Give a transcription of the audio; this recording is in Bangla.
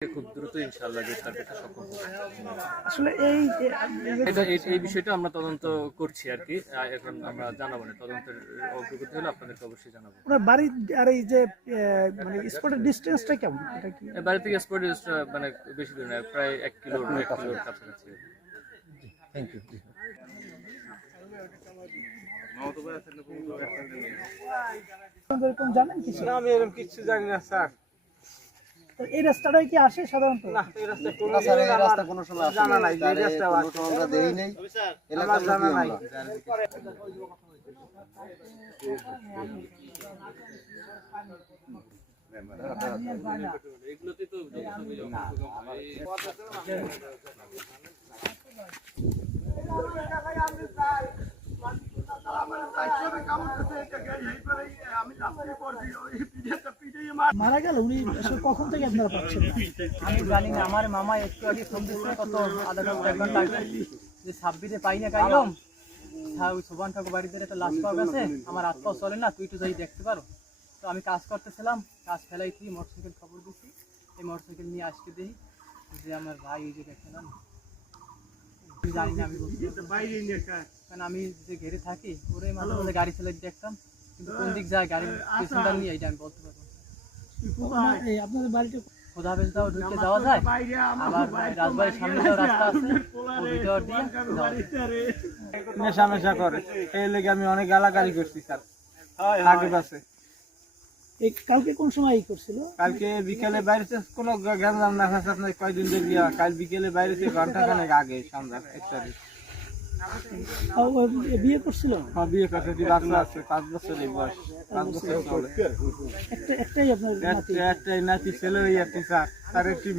খুব দ্রুত ইনশাআল্লাহ গ্রেফতার করতে সক্ষম আসলে এই এটা এই এই বিষয়টা আমরা তদন্ত করছি আর কি। এখন আমরা জানাব না তদন্তের অগ্রগতি হলে আপনাদেরকে অবশ্যই জানাব। ওনার বাড়ির আর এই যে মানে স্পটের ডিস্টেন্সটা কেমন? এটা কি? বাড়ি থেকে স্পট মানে বেশি দূর না প্রায় এক কিলোর এক কিলোর কাছাকাছি। থ্যাংক ইউ আপনারা এরকম জানেন কিছু? আমি এরকম কিচ্ছু জানি না স্যার। তো এই রাস্তাটাই কি আসে সাধারণত না এই রাস্তা কোনো এই রাস্তা সময় আসে জানা নাই যে তারে রাস্তা। সময় আমরা দেই নাই আমার এলাকার জানা নাই আমরা। মারা গেল? উনি কখন থেকে আপনারা পাচ্ছেন? আমি জানি না আমার মামা একটু আগে ফোন দিচ্ছে কত আধা ঘণ্টা এক ঘণ্টা যে ছাব্বিশে পাই না কাইলম হ্যাঁ ওই শোভান ঠাকুর বাড়িতে একটা লাশ পাওয়া গেছে আমার হাত পাও চলে না তুই একটু যাই দেখতে পারো। তো আমি কাজ করতেছিলাম কাজ ফেলাই তুই মোটরসাইকেল খবর দিচ্ছি এই মোটরসাইকেল নিয়ে আসতে দিই। যে আমার ভাই ওই যে জানি না আমি কারণ আমি যে ঘেরে থাকি ওরে মাঝে মাঝে গাড়ি চালাই দেখতাম কিন্তু কোন দিক যায় গাড়ি পেছনটা নিয়ে এটা আমি বলতে এই আপনাদের বাড়িটা খোদা বেশ ঢুকে যাওয়া যায়? আবার রাজবাড়ির সামনে যাওয়ার রাস্তা আছে। ভিতর দিয়ে যাওয়া যায়। নেশা মেশা করে। এই লেগে আমি অনেক গালাগালি করছি স্যার। আগে পাশে। এই কালকে কোন সময় করছিল? কালকে বিকেলে বাইরেছে কোনো গ্যাঞ্জাম না আপনার কয়দিন ধরে কাল বিকেলে বাইরেছে ঘণ্টা খানেক আগে সন্ধ্যা এক তারিখ বিয়ে করছিল? হ্যাঁ বিয়ে করছে বাচ্চা আছে পাঁচ বছরের বয়স পাঁচ বছর চলে। একটাই আপনার একটাই নাতি ছেলে একটি স্যার তার একটি